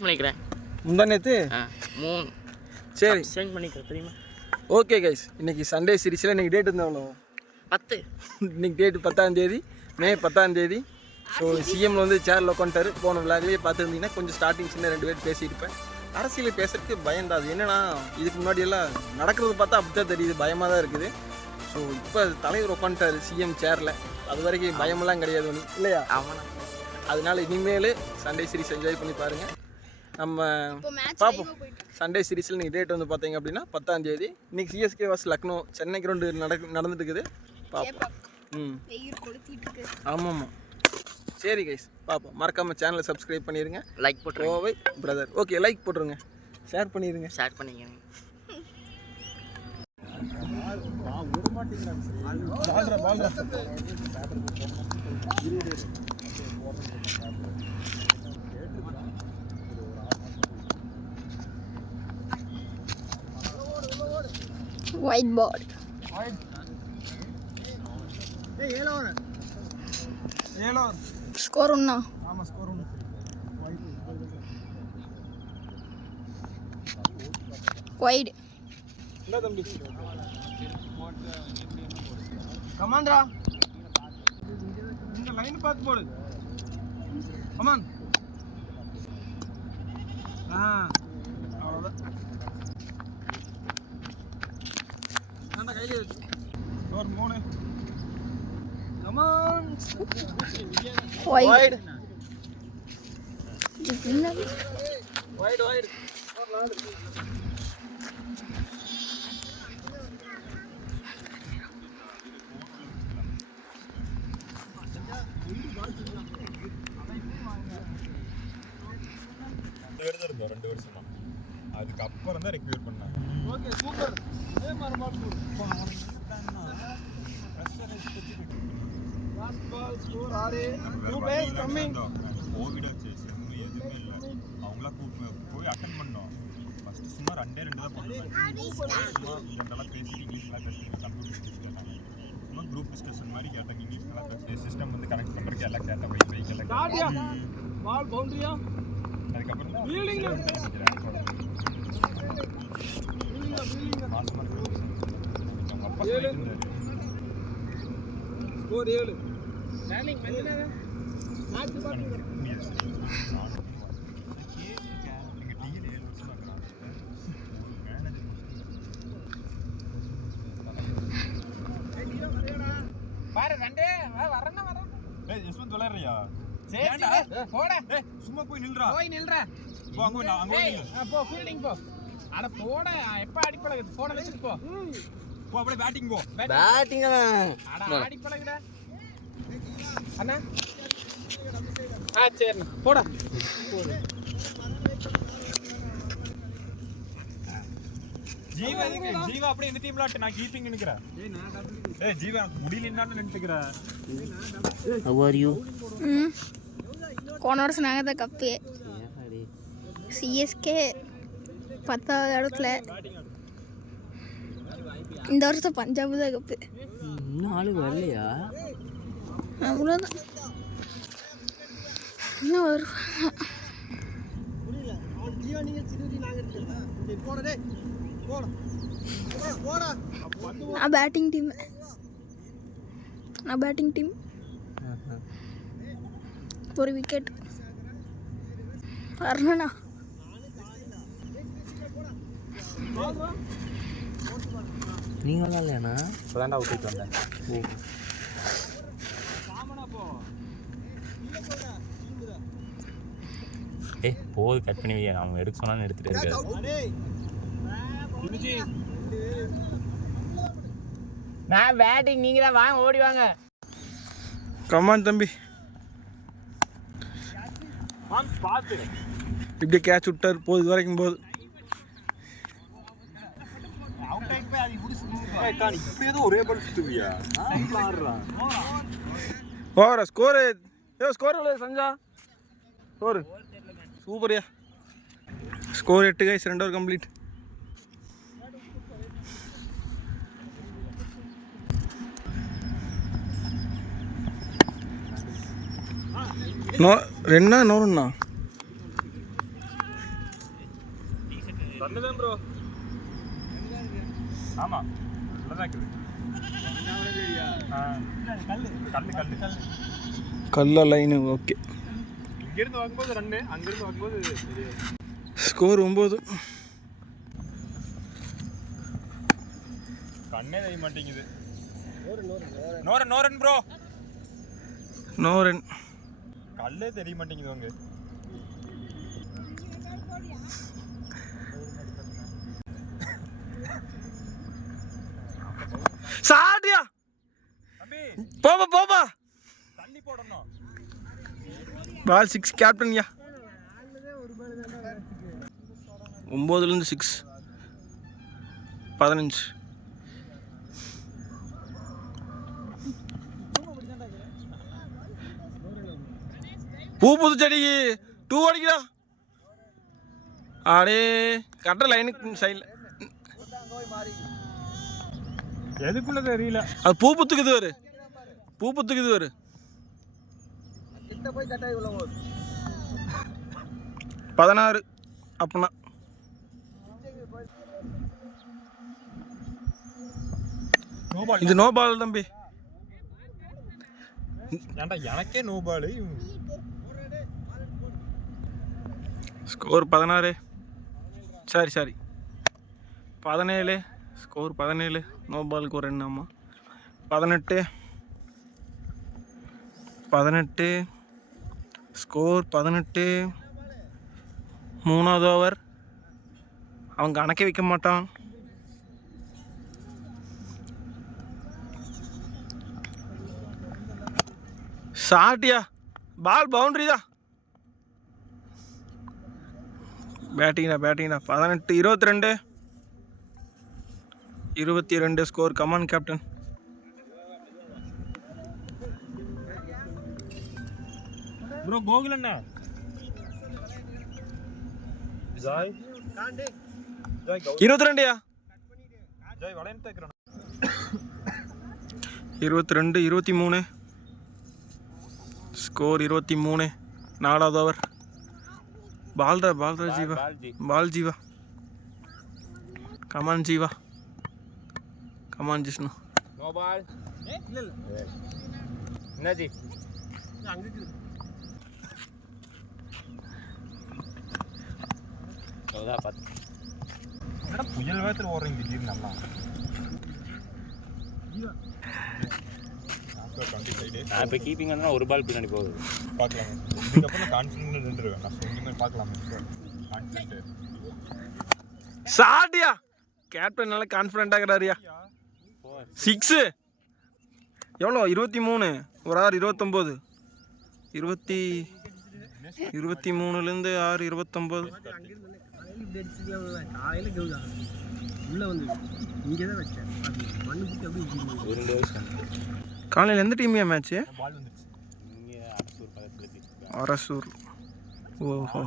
பண்ணிக்கிறேன் முந்தா நேற்று 3 சரி சென்ட் பண்ணிக்கிறேன் தெரியுமா. ஓகே கைஸ், இன்னைக்கு சண்டே சீரிஸில் இன்றைக்கி டேட் இருந்தால் எவ்வளோ 10 இன்னைக்கு டேட்டு 10ஆம் தேதி மே 10ஆம் தேதி. ஸோ சிஎம்ல வந்து சேரில் உட்காந்துட்டாரு. போன விளையாடவே பார்த்துருந்தீங்கன்னா கொஞ்சம் ஸ்டார்டிங் சின்ன 2 பேர் பேசியிருப்பேன். அரசியல் பேசுறதுக்கு பயம்தான். அது என்னன்னா இதுக்கு முன்னாடி எல்லாம் நடக்கிறது பார்த்தா அப்படி தான் தெரியுது, பயமாக தான் இருக்குது. ஸோ இப்போ தலைவர் உட்காந்துட்டாரு சிஎம் சேரில். அது வரைக்கும் பயமெல்லாம் கிடையாது ஒன்று இல்லையா? அதனால இனிமேல் சண்டே சீரிஸ் என்ஜாய் பண்ணி பாருங்கள். நம்ம பார்ப்போம். சண்டே சீரிஸில் நீங்கள் டேட் வந்து பார்த்தீங்க அப்படின்னா 10ஆம் தேதி. இன்றைக்கி CSK was Lucknow Chennai ground நடந்துட்டு இருக்குது. பார்ப்போம். ஆமாம் சரி கைஸ், பார்ப்போம். மறக்காமல் சேனலை சப்ஸ்கிரைப் பண்ணிடுங்க, லைக் போட்டு ஓவை பிரதர். ஓகே, லைக் போட்டுருங்க, ஷேர் பண்ணிடுங்க. White board. Score unna. Wide. கமான்டா, இந்த லைன் பார்த்து போடு. கமான். அவ்வளோதான். நான் கையில் வச்சு ஒரு 3. கமான். Wide. Wide. இருந்தோம் 2 வருஷமா. அதுக்கப்புறம் தான் ரெக்யூர் பண்ணேன். Okay, super. Basketball score 6. 2 players coming. Covid வச்சு எதுவுமே இல்லை. அவங்களா போய் அட்டென்ட் பண்ணோம். ஃபர்ஸ்ட் சும்மா 2 தான் பண்ணோம். இதெல்லாம் பேசி இங்கிலீஷ்லாம் பேசி கம்ப்யூட்டர் கேட்டாங்க. சும்மா குரூப் டிஸ்கஷன் மாதிரி கேட்டாங்க. இங்கிலீஷ்லாம் பேசி சிஸ்டம் வந்து கனெக்ட் பண்ணுறதுக்கு எல்லாம் கேட்ட பைக்கெல்லாம் பால் பவுண்டரியா. அதுக்கப்புறம் தான் ஸ்கோர் 7. ரன்னிங் வந்து மேட்ச் பாருங்க. பாரு ரெண்டே வரேன்னா வரேன். ஏய் யஸ்வந்த் விளையாடுறியா? சரிடா போடா. ஏய் சும்மா போய் நில்றா. போ அங்க போய் அங்க போய் போ ஃபீல்டிங் போ. அட போடா, எப்ப அடி பழகுது? போன வச்சிட்டு போ. போ அப்படியே பேட்டிங் போ. பேட்டிங் அட அடி பழகுடா அண்ணா. சரி போடா. ஜீவா அப்படியே இந்த டீம்ல ஆட்டு. நான் கீப்பிங் நினைக்கிறேன். ஏய் ஜீவா முடியலன்னு நினைக்கிறேன். How are you? போன வருஷம் நாங்கள் தான் கப்பு. சிஎஸ்கே 10வது இடத்துல. இந்த வருஷம் பஞ்சாப் தான் கப்பு. இன்னும் ஆளு வரலையா? அவ்வளோதான், இன்னும் வரும். நான் பேட்டிங் டீம். ஒரு விக்கெட் வரணும்ண்ணா. நீங்களா இல்லையாண்ணா? இப்பதான்டா விட்டுட்டு வந்தேன். போது கட் பண்ணி அவன் எடுக்க சொன்னான்னு எடுத்துட்டு இருக்காரு. நான் பேட்டிங், நீங்க தான் வாங்க, ஓடி வாங்க. கமான் தம்பி. இப்படி கேட்ச் விட்டார். போகுது வரைக்கும் போகுது. ஓவரா ஸ்கோரு? ஸ்கோர் எவ்வளோ சஞ்சா? ஸ்கோரு சூப்பரியா. Score 8 guys, 2 over complete. No ரெண்டா நோருண்ணா ரன்னு தான் ப்ரோ. ஆமா நல்லதான் இருக்குது. கல்ல லைனு ஓகே. இங்கிருந்து வாங்கும்போது ரன்னு, அங்கிருந்து வாங்கும்போது ஸ்கோர் 9. கண்ணே தெரிய மாட்டேங்குது. No run bro. No run. கல்லே தெரிய மாட்டேங்குது அவங்க. சாடியா தம்பி போப்பா தள்ளி போடணும். பால் 6 கேப்டன்யா. 9லேருந்து 6 15. புது செடிக்கு 2 அடிக்கடா. அடே கரெக்டாக லைனுக்கு சைடில். எதுக்குள்ள தெரியல. அது பூப்புத்துக்குது வரு. 16 அப்படின்னா இது நோ பால் தம்பி. ஏன்டா எனக்கே no ball. Score 16. Sorry 17. Score 17. No பாலுக்கு ஒரு ரன். ஆமாம் 18. ஸ்கோர் 18. 3வது ஓவர். அவன் கணக்கே வைக்க மாட்டான். ஷாட்டியா பால் பவுண்டரி தான். பேட்டிங்கா 18. 22. Score. Come on captain. Bro Gokul அண்ணா. ஜாய் 22யா. ஜாய் வளையம் தேக்குறேன். 22. 23. ஸ்கோர் 23. 4வது ஓவர். பால்ரா Jeeva. Ball Jeeva. Come on Jeeva. Come on Jishnu. No ball. இல்ல என்னாச்சு அங்க இருக்கு. அதான் பாத்து. என்னடா புயல் வேகத்துல ஓடுறீங்க திடீர்னு நல்லா. நான் இப்போ கீப்பிங் வந்தா ஒரு பால் பின்னாடி போகுது. பார்க்கலாம். இதுக்கப்புறம் கான்ஃபிடென்ட் நின்றுவேன். நான் சொன்னீங்க பார்க்கலாம். கான்ஃபிடென்ட். ஷாட்டியா கேப்டன் நல்லா கான்ஃபிடென்ட் ஆகிறாரியா. 6 எவ்வளோ 23. ஒரு 6 29. 23லேருந்து 6 29. காலையில் எந்த டீம்யா மேட்ச்சு? அரசூர். ஓஹோ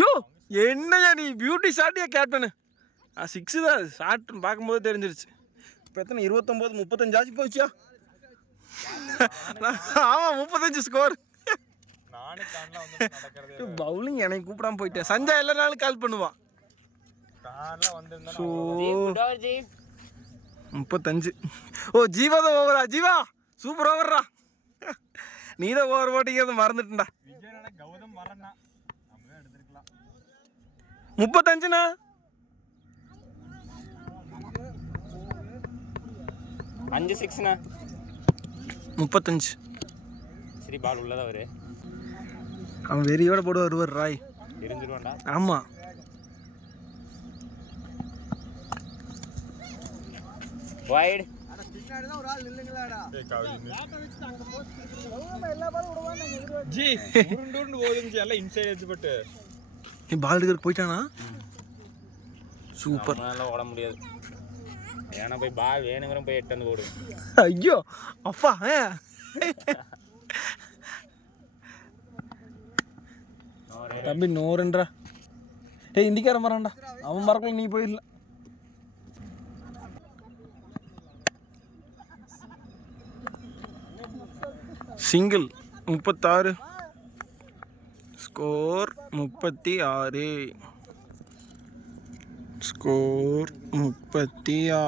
யோ என்னையா நீ பியூட்டி ஷாட்டியா கேப்டனு. 6 தான் ஷாட்னு பார்க்கும்போது தெரிஞ்சிருச்சு. இப்போ எத்தனை 29 35 ஆச்சு போச்சியா. ஆமாம் 35 ஸ்கோர். பவுலிங் எனக்கு கூப்பிடாம போயிட்டேன். சஞ்சா எல்லா நாளும் கால் பண்ணுவான். 35. ஓ ஜீவா தான் ஓவரா. ஜீவா சூப்பர் ஓவர்ரா. நீ தான் ஓவர் போட்டிங்கிறத மறந்துட்டா. 35ண்ணா. 5 6ண்ணா. 35. சரி பால் உள்ளதா வரு. அவன் வெறியோட போட வருவார் ராய். இருந்துருவான்டா. ஆமாம் வைட். ஜி உருண்டு ஓடுங்க எல்லாம் இன்சைட் எடுத்து போட்டு. நீ பால் எடுக்க போயிட்டானா. சூப்பர். நம்மளால ஓட முடியாது. ஏன்னா போய் பால் வேணுங்கிற போய் 8 வந்து ஓடு. ஐயோ அப்பா. தம்பி நோரன்றா. டேய் இண்டிக்காரன் மறான்டா. அவன் மறக்கல நீ போயிடல. சிங்கிள் 36. ஸ்கோர் 36. ஸ்கோர் 36.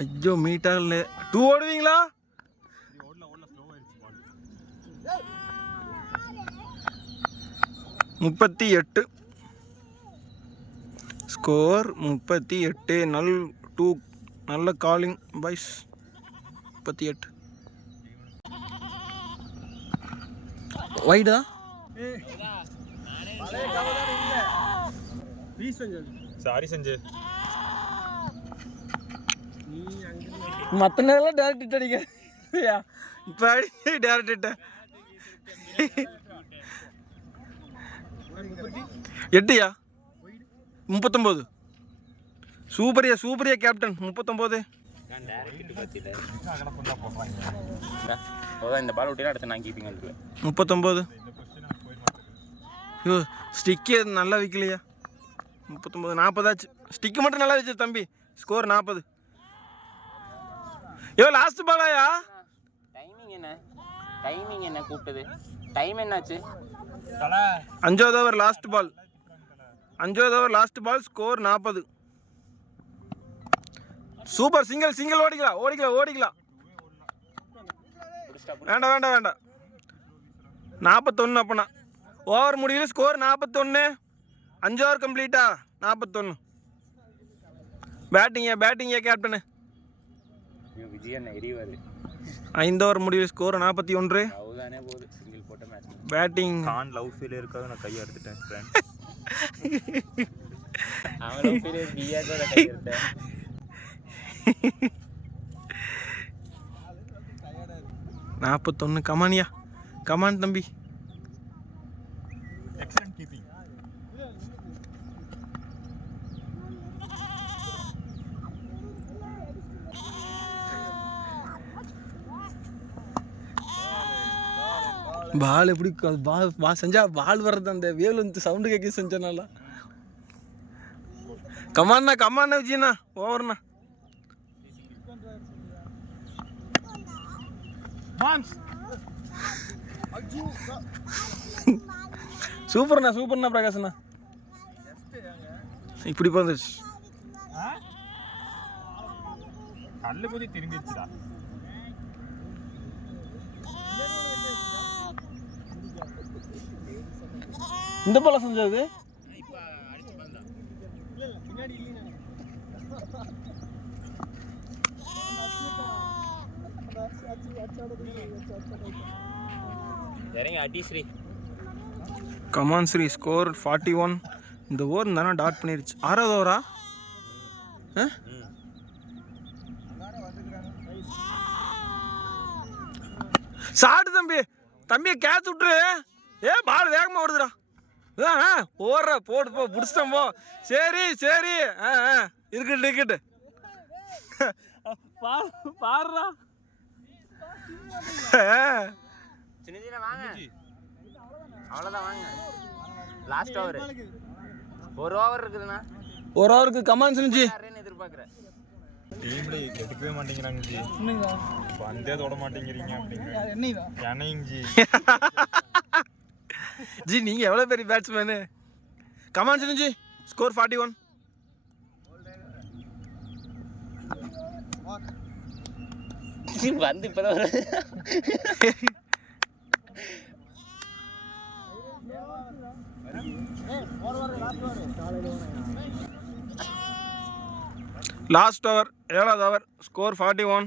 ஐயோ மீட்டாகல. 2 ஓடுவீங்களா? ஓடல ஸ்லோ ஆயிடுச்சு பால். 38. ஸ்கோர் 38. நல்ல காலிங் பாய்ஸ். 38. வைடா சாரி சஞ்சய். மற்ற நேரம் டேரக்ட் ஹிட் அடிக்க இப்போ அடி டேரக்ட் ஹிட்ட. 8யா? 39. சூப்பரியா கேப்டன். 39. இந்த பால் விட்டு அடுத்து நான் கீப்பிங் வந்துடுவேன். 39. ஐயோ ஸ்டிக்கே நல்லா வைக்கலையா? 39. 40 ஆச்சு. ஸ்டிக்கு மட்டும் நல்லா வச்சு தம்பி. ஸ்கோர் 40. ஐயோ லாஸ்ட் பாலாயா? டைமிங் என்ன கூப்பிட்டது? டைம் என்னாச்சு? 5வது ஓவர் லாஸ்ட் பால். 5வது over last ball. Score 40. Super. Single ஓடிக்கலாம். வேண்டாம் 41. அப்பனா ஓவர் முடியல. ஸ்கோர் 41. 5 ஓவர் கம்ப்ளீட்டா? 41. பேட்டிங்க கேப்டனு. விஜயன் எரிவாரு. 5 ஓவர் முடியல. ஸ்கோர் 41. அவுதானே போகுது. சிங்கிள் போட்ட மேட்ச். பேட்டிங் கான் லவ் ஃபெயிலியர் இருக்காது. நான் கையை எடுத்துட்டேன் ஃப்ரெண்ட். அவன் லவ் ஃபெயிலியர் பியாக்கோட கை எடுத்தேன். 41. கமானியா கமான் தம்பி. Excellent keeping. பால் எப்படி பால் செஞ்சா பால் வர்றது அந்த வேல் வந்து சவுண்டு கேட்க செஞ்சனால. கமான்னா விஜயண்ணா. ஓவர்ண்ணா. சூப்பர்ண்ணா பிரகாஷ்ண்ணா. இப்படி வந்துருச்சு. கல்லு போய் திரும்பிடுச்சுடா. இந்த பால செஞ்சது கமான் ஸ்ரீ. ஸ்கோர் 41. இந்த ஓவர் தானே டாட் பண்ணிருச்சு. 6வது ஓவரா? சாடு தம்பி கேட்ச் விட்டுரு. பால் வேகமா வருதுடா. ஓடுற போடு போ. பிடிச்சிட்டோம் போ. சரி இருக்கட்டு பாடுறா. அவ்வளோதான் வாங்க. Last over. 1 ஓவர் இருக்குதுண்ணா. 1 ஓவருக்கு கமான் செஞ்சு எதிர்பார்க்குறேன். டீம்ல எடுக்கவே மாட்டேங்கிறாங்க ஜி. பந்தே தொட மாட்டேங்கிறீங்க அப்படிங்க. ஜி நீங்க எவ்வளவு பெரிய பேட்ஸ்மேனு. கமான் செஞ்சு. ஸ்கோர் 41. வந்து இப்பதான் லாஸ்ட் ஓவர் 7வது ஓவர். ஸ்கோர் 41.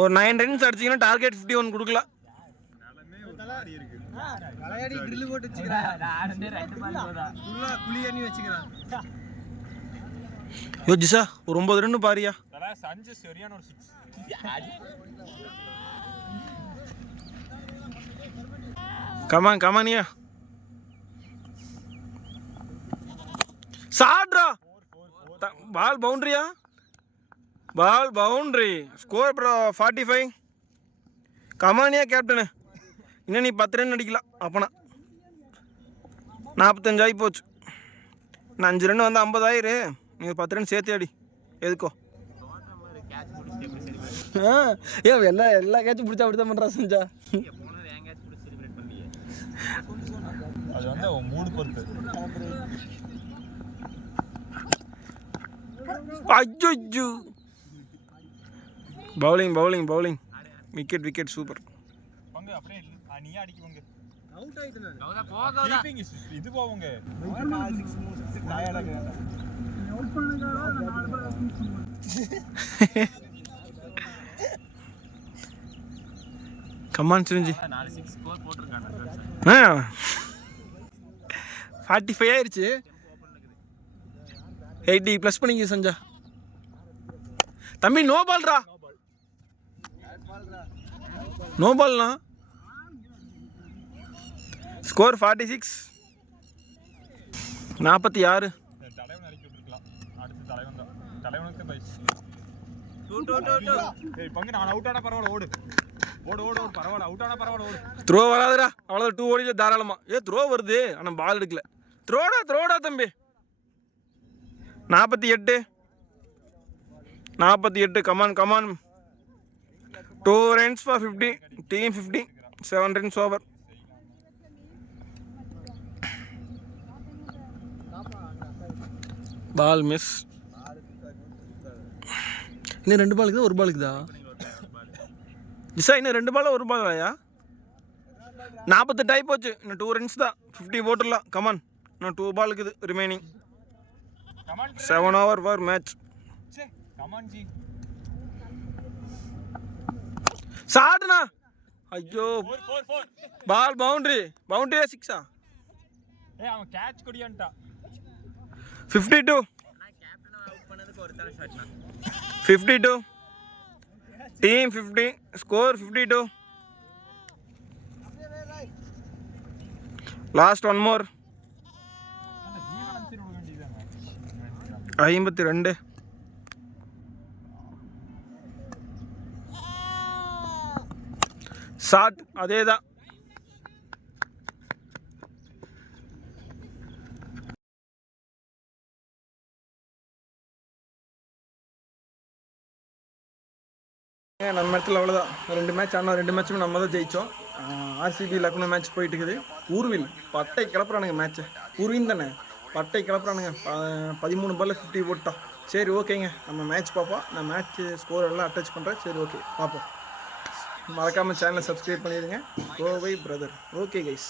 ஒரு 9 ரன்ஸ் அடிச்சிங்கன்னா டார்கெட் 51 கொடுக்கலாம். யோ ஜிசா ஒரு 9 ரன் பாரியா. சஞ்சு சரியான ஒரு 6. கமானியா. சாட்ரா. பால் பவுண்டரியா? Ball boundary. ஸ்கோர் 45. கமானியா கேப்டனு. இன்னும் நீ 10 ரன் அடிக்கலாம். அப்பனா 45 ஆகி போச்சு. நான் 5 ரன் வந்து 50 ஆயிரு. நீ 10 ரன் சேர்த்து அடி. எதுக்கோ ஏன் எல்லா கேட்சும் பிடிச்சா அப்படி தான் பண்ணுறா செஞ்சா. அது வந்து அவன் மூடு பொறுத்து. அஜ்ஜோ பவுலிங் விக்கெட் சூப்பர். பங்கு அப்படியே நீயே அடிக்க பங்கு. அவுட் ஆயிட்டேன். கீப்பிங் இது போவங்க. கமான் சிரிஞ்சி 4 6 ஸ்கோர் போட்டுருக்காங்க. 45 ஆயிருச்சு. 80 ப்ளஸ் பண்ணிக்க சஞ்சா. தம்பி நோ பால்ரா. நோ பால்னா ஸ்கோர் 46. 46. தலைவன் இறக்கி விட்டுருக்கலாம். அடுத்து தலைவன் தான். தலைவனுக்கு பைஸ். ஏய் பங்கு நான் அவுட் ஆனா பரவாயில்ல ஓடு பரவாயில்ல அவுட் ஆனா பரவாயில்ல ஓடு. த்ரோ வராதுடா அவ்வளோ 2 ஓடியில தாராளமா. த்ரோ வருது ஆனால் பால் எடுக்கல. த்ரோடா தம்பி. 48 come on 2 runs for 50 team 50 7 runs over. Ball miss. இன்னும் 2 பாலுக்குதா 1 பாலுக்குதா ஜிசா? இன்னும் 2 பால் 1 பால் ஆயா? 48 ஆகி போச்சு. இன்னும் 2 runs தான். 50 போட்டுடலாம். கமான் இன்னும் 2 பால் இருக்குது remaining. 7 over for match. Come on ji. சாட்னா ஐயோ பால் பவுண்டரி 6. ஏய் அவன் கேட்ச் கொடியான்டா. 52 கேப்டன் அவுட் பண்ணதுக்கு ஒருத்தர ஷாட்னா. 52 team 50 score 52. last one more. 52. Shot அதேதான். நம்ம இடத்துல அவ்வளோதான். 2 மேட்ச் ஆனால் 2 மேட்சும் நம்ம தான் ஜெயித்தோம். ஆர்சிபி லக்னோ மேட்ச் போயிட்டு இருக்குது. ஊர்வில் பட்டை கிளப்புறானுங்க மேட்ச்சு. ஊர்வின் தானே பட்டை கிளப்புறானுங்க. 13 பால்ல 50 போட்டோம். சரி ஓகேங்க, நம்ம மேட்ச் பார்ப்போம். நான் மேட்ச் ஸ்கோர் எல்லாம் அட்டாச் பண்ணுறேன். சரி ஓகே பார்ப்போம். மறக்காமல் சேனலை சப்ஸ்கிரைப் பண்ணிடுங்க. கோவை பிரதர். Okay guys.